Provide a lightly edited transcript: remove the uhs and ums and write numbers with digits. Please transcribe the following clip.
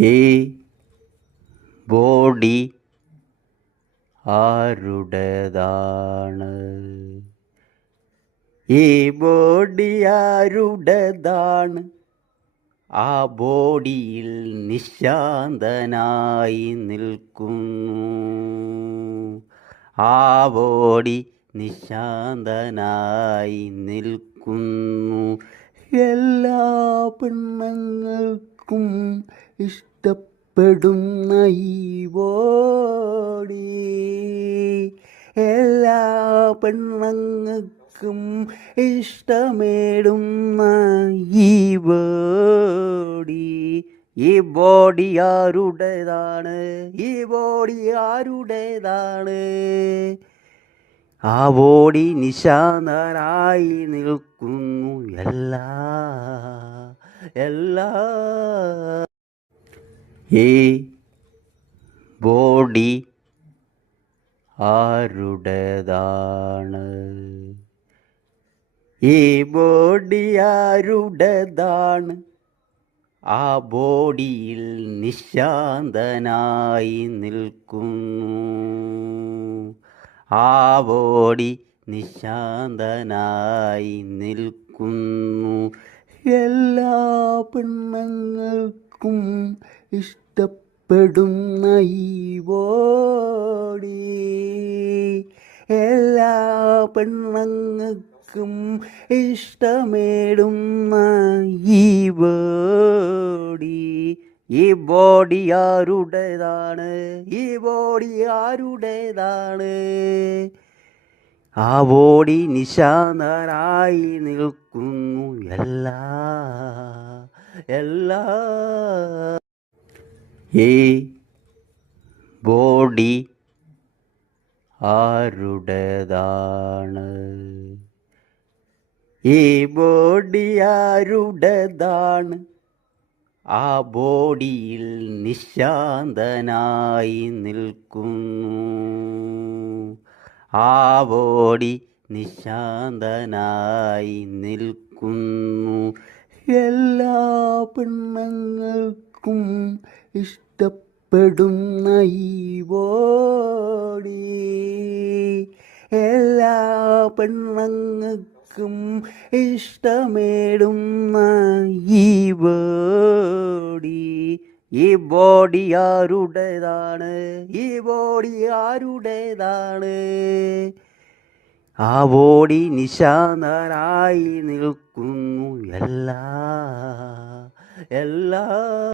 ഈ ബോഡി ആരുടേതാണ്? ഈ ബോഡി ആരുടേതാണ്? ആ ബോഡിയിൽ നിശാന്തനായി നിൽക്കുന്നു. ആ ബോഡി നിശാന്തനായി നിൽക്കുന്നു. എല്ലാ പെണ്ണുങ്ങൾക്കും ഇഷ്ടപ്പെടുന്ന ഈ ബോഡി, എല്ലാ പെണ്ണുങ്ങൾക്കും ഇഷ്ടമേടുന്ന ഈ ബോഡി. ഈ ബോഡി ആരുടേതാണ്? ഈ ബോഡി ആരുടേതാണ്? ആ ബോഡി നിശാന്തനായി നിൽക്കുന്നു. എല്ലാ ഈ ബോഡി ആരുടേതാണ്? ഈ ബോഡി ആരുടേതാണ്? ആ ബോഡിയിൽ നിശാന്തനായി നിൽക്കുന്നു. ആ ബോഡി നിശാന്തനായി നിൽക്കുന്നു. എല്ലാ പെണ്ണുങ്ങൾക്കും ഇഷ്ടപ്പെടുന്ന ഈ ബോഡി, എല്ലാ പെണ്ണുങ്ങൾക്കും ഇഷ്ടമേടുന്ന ഈ ബോഡി. ഈ ബോഡി ആരുടേതാണ്? ഈ ബോഡി ആരുടേതാണ്? ആ ബോഡി നിശാന്തനായി നിൽക്കുന്നു. എല്ലാ ഈ ബോഡി ആരുടേതാണ്? ഈ ബോഡി ആരുടേതാണ്? ആ ബോഡിയിൽ നിശാന്തനായി നിൽക്കുന്നു. ആ ബോഡി നിശാന്തനായി നിൽക്കുന്നു. എല്ലാ പെണ്ണുങ്ങൾക്കും ഇഷ്ടപ്പെടുന്ന ഈ ബോഡി, എല്ലാ പെണ്ണുങ്ങൾക്കും ഇഷ്ടമേടുന്ന ഈ ബോഡി. ഈ ബോഡി ആരുടേതാണ്? ഈ ബോഡി ആരുടേതാണ്? ആ ബോഡി നിശാന്തനായി നിൽക്കുന്നു. എല്ലാ